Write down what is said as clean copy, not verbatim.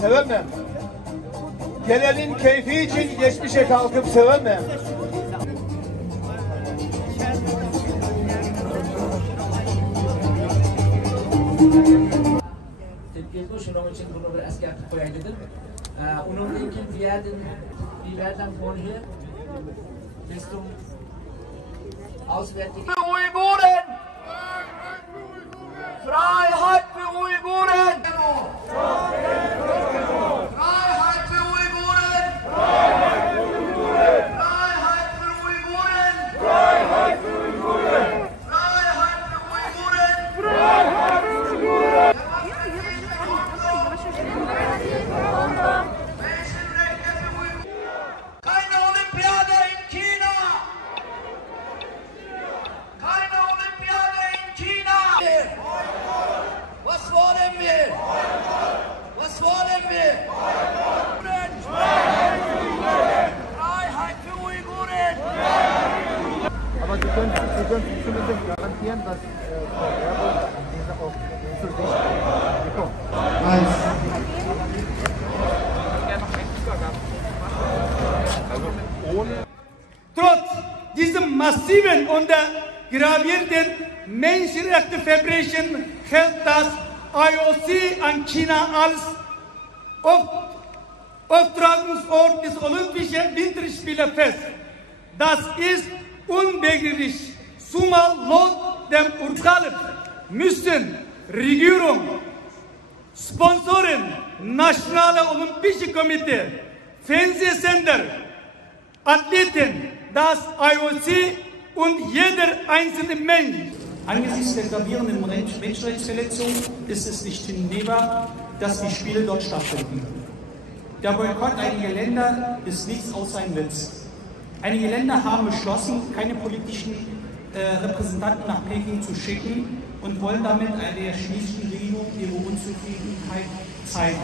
Sevemem. Gelenin keyfi için geçmişe kalkıp sevemem. Tepkiye şunun için bunu bir eski yapıp koyaydıdır. Onun için wir werden vorher bis zum Auswärtigen Uiguren! Freiheit für Uiguren! Freiheit für Uiguren! Freiheit für Uiguren! Freiheit für Uiguren! Freiheit für Uiguren! Freiheit für Uiguren! Freiheit für Uiguren! Menschenrechte für Uiguren! Keine Olympiade in China! Keine Olympiade in China! Was wollen wir? Was wollen wir? Freiheit für Uiguren! Aber Sie können zumindest garantieren, dass Frau Baerbock diese auch zu sich bekommt. Trotz diesem massiven und gravierenden Menschenrechtsverbrechen hält das IOC an China als Austragungsort des Olympischen Winterspiele fest. Das ist unbegreiflich. Zumal laut dem Urteil müssen Regierung, Sponsoren, Nationale Olympische Komitee, Fernsehsender, Athleten, das IOC und jeder einzelne Mensch. Angesichts der gravierenden Menschenrechtsverletzungen ist es nicht hinnehmbar, dass die Spiele dort stattfinden. Der Boykott einiger Länder ist nichts außer ein Witz. Einige Länder haben beschlossen, keine politischen Repräsentanten nach Peking zu schicken und wollen damit der chinesischen Regierung ihre Unzufriedenheit zeigen.